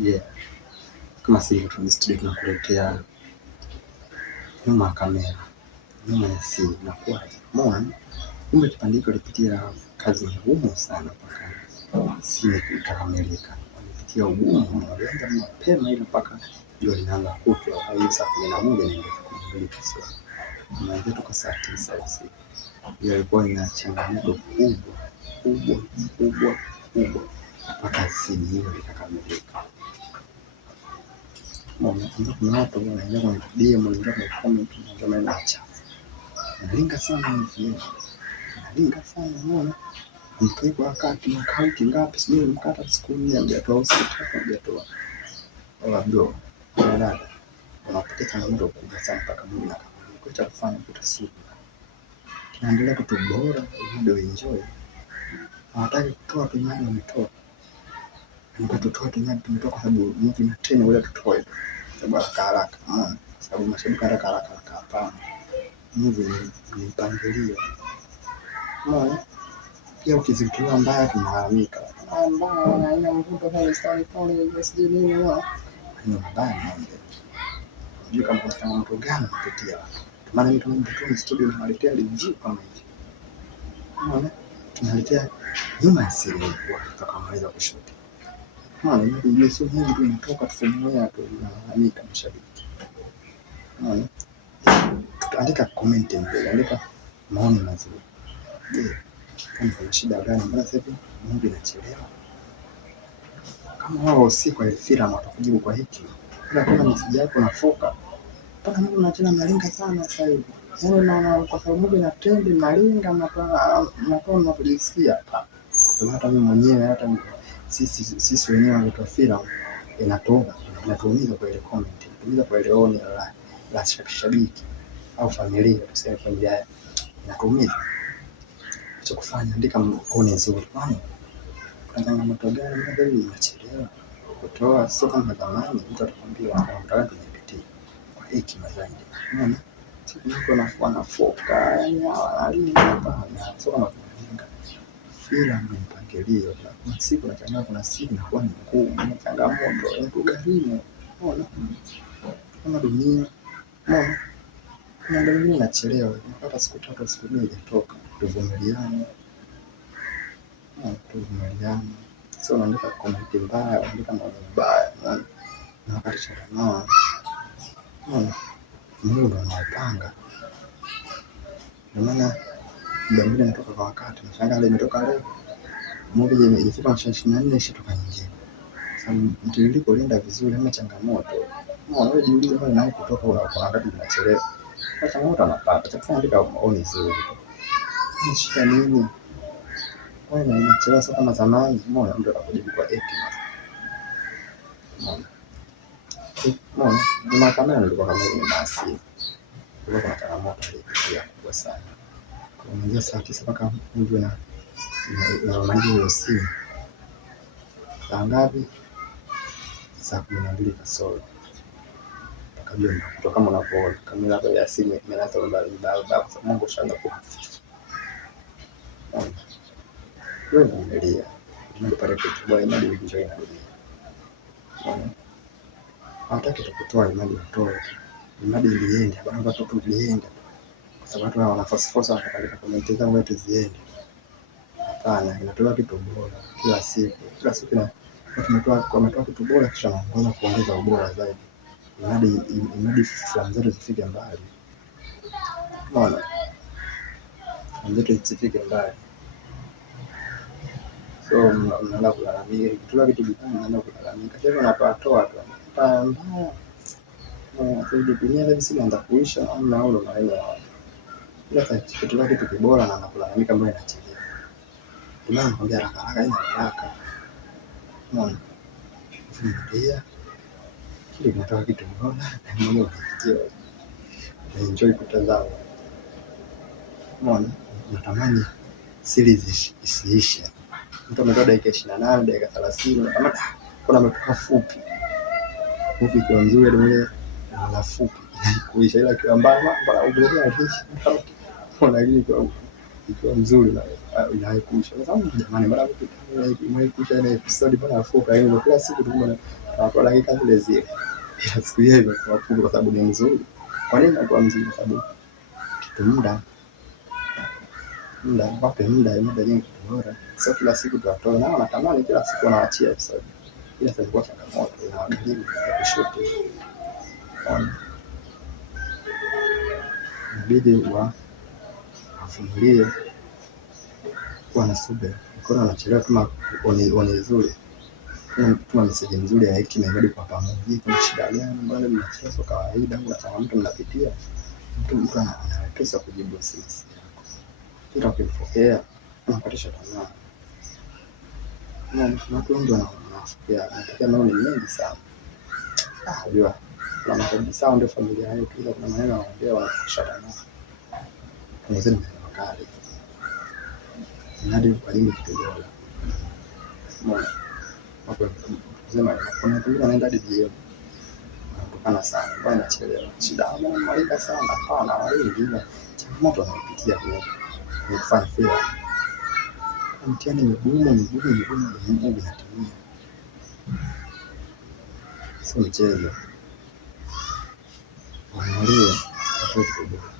Yeah. Kama sisi studio tunakuletea nyuma ya kamera, nyuma ya simu inakuwa umeona. Kumbe kipande hicho kilipitia kazi ngumu sana mpaka simu ikakamilika. Walipitia ugumu, walianza mapema ile mpaka jua linaanza kutua, hadi saa 11 ndio kukamilika. Sio tunaanza toka saa 9 usiku. Hiyo ilikuwa ina changamoto kubwa mpaka simu hiyo ikakamilika. Kuna watu wanaingia kwenye DM, wanaingia kwenye comment, wanasema chafu. Nalinga sana hivi. Nalinga sana unaona. Mkai kwa wakati na kaunti ngapi sio mkata siku 4 hajatoa usiku hajatoa. Wala bro. Dada. Unapata changamoto kubwa sana mpaka Mungu anakamilika. Cha kufanya tutasuku. Tunaendelea kutubora video enjoy. Hawataki kutoa tunyani umetoa. Nikatotoa tunyani tumetoa kwa sababu movie na tena wala tutoe. Sababu haraka unaona. Sababu mashabiki haraka hapana. Movie ni mpangilio. Unaona? Pia ukizikiwa mbaya tunalalamika. Mbaya haina mvuto pale story pale sijui nini wao. Ni mbaya mambo. Unajua kama kuna changamoto gani kupitia. Maana mimi tunapotoa studio tunaletea review kama hivi. Unaona? Tunaletea nyuma ya simu kwa kumaliza kushoto. Unaona? Ndio sio hivi tu inatoka tufumua tu tunalalamika mashabiki. Unaona? Andika comment mbele, andika maoni mazuri. Je, kuna shida gani? Mbona sasa hivi Mungu inachelewa? Kama wao usiku filamu watakujibu kwa hiki. Ila kama message yako nafoka. Mpaka Mungu anachana malenga sana sasa hivi. Yaani naona kwa sababu Mungu ina trend malenga mnatoa mnapojisikia hapa. Ndio hata mimi mwenyewe hata sisi wenyewe wa filamu inatuumiza kwa ile comment, inatuumiza kwa ile oni la shabiki au familia tuseme familia inatuumiza. Cha kufanya andika maoni nzuri. Kuna changamoto gani? Mbona inachelewa kutoa? Sio kama zamani mtu atakwambia mtaka tunapitia kwa hiki zaidi. Unaona? Siku niko nafoka yani analinga hapa na sio kama tunalinga. Filamu ni mpangilio. Kuna siku na changamoto, kuna siku inakuwa ni ngumu, na changamoto inakugharimu. Unaona? Kama dunia. Unaona? Kuna ndio inachelewa. Unapata siku 3 siku 4 haijatoka. Tuvumiliane. Sio unaandika comment mbaya, unaandika mambo mabaya, na wakati changamoto. Mungu ndo anapanga. Ndio maana ndio mimi natoka kwa wakati. Nashangaa leo imetoka leo. Movie ilifika saa 24 ishatoka nyingine. Sasa mtiririko ulienda vizuri ama changamoto. Wewe jiulize mbona naye kutoka kwa wakati unachelewa. Kwa changamoto anapata. Sasa andika maoni nzuri. Ni shida nini? Wewe unachelewa sasa kama zamani. Mbona mtu anakujibu kwa hekima. Mbona ni kamera nilikuwa kama ni maasi. Kulikuwa na changamoto ile kubwa sana. Kuanzia saa 9 mpaka mtu na mali simu. Saa ngapi? Saa 12 kasoro. Mpaka jioni kutoka kama unapoona kamera ya simu imeanza kubadilika kwa Mungu shanga kuhafifu. Wewe unaendelea. Ndio pale kitu bwana imani enjoy na dunia. Hawataki tukutoa imani utoe. Imani iliende, bado watu tuliende. Kwa sababu watu wanaforce wanataka comment zangu wetu ziende. Hapana, inatoa kitu bora kila siku. Kila siku na wametoa kitu bora kisha wanaanza kuongeza ubora zaidi. Imani fulani zote zifike mbali. Unaona? Ndio zifike mbali. So mnaanza kulalamika, kila kitu bidhaa mnaanza kulalamika. Sasa unapatoa tu. Mbaya. Sasa dunia hivi si inaanza kuisha au naona maneno ya watu. Ila kitu kibora na kulalamika mbona inachelewa. Tunaambia haraka ina haraka. Unaona? Vumilia. Kile kinatoka kitu bora na mbona unafikia. Enjoy kutazama. Unaona? Natamani series isiishe. Mtu ametoa dakika 28, dakika 30, kama kuna ametoa fupi. Fupi kwa nzuri ndio na fupi. Kuisha ila kwa mbaya mpaka ubora alishi. Unaona kwa ikiwa mzuri na inaepusha. Kwa sababu jamani, mara ngapi inaepusha ile episode bwana afuka hiyo kila siku tu kwa dakika zile zile. Ila siku hiyo imekuwa fupi kwa sababu ni nzuri. Kwa nini inakuwa nzuri? Kwa sababu kitu wape muda jengo bora. Sio kila siku tuwatoe, na wanatamani kila siku wanaachia episode. Ila sasa ilikuwa changamoto inawagharimu kushuti. Inabidi wavumilie, kuwa na subira. Mkono unachelewa kama one nzuri. Kama message nzuri ya hiki na kwa pamoja. Kuna shida gani? Mbona mnachezo kawaida? Kuna changamoto mnapitia? Mtu anaweza kujibu SMS yako. Kila ukipokea unapatisha tamaa. Watu wengi wanafikia maoni mengi sana. Unajua kuna mapenzi sawa, ndio familia yetu, ila kuna maneno wanaongea wanafikisha tamaa. Tunaweza wakali hadi kwa nini kitu bora. Mbona hapo kusema kuna mtu anaenda hadi DM kutokana sana, mbona nachelewa, shida ama malika sana. Hapana, wengi changamoto wanapitia kwa kufanya fair. Mtihani migumu inatimia, sio mchezo. Angalia watoto bora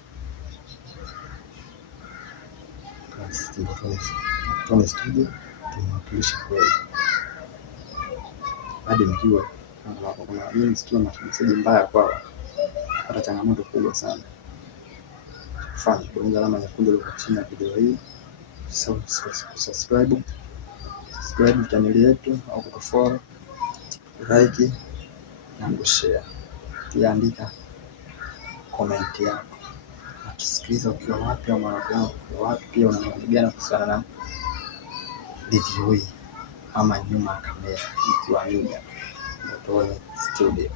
Tony Studio tunawakilisha kweli, hadi mjue kama mimi sikia message mbaya kwao, hata changamoto kubwa sana. Fanya bonyeza alama nyekundu ile chini ya video hii, subscribe channel yetu au kufollow, like na kushare. Pia andika comment yako, tusikilize ukiwa wapi au ukiwa wapi, pia unaongea kuhusiana na review hii ama nyuma ya kamera ikiwa Tony Studio.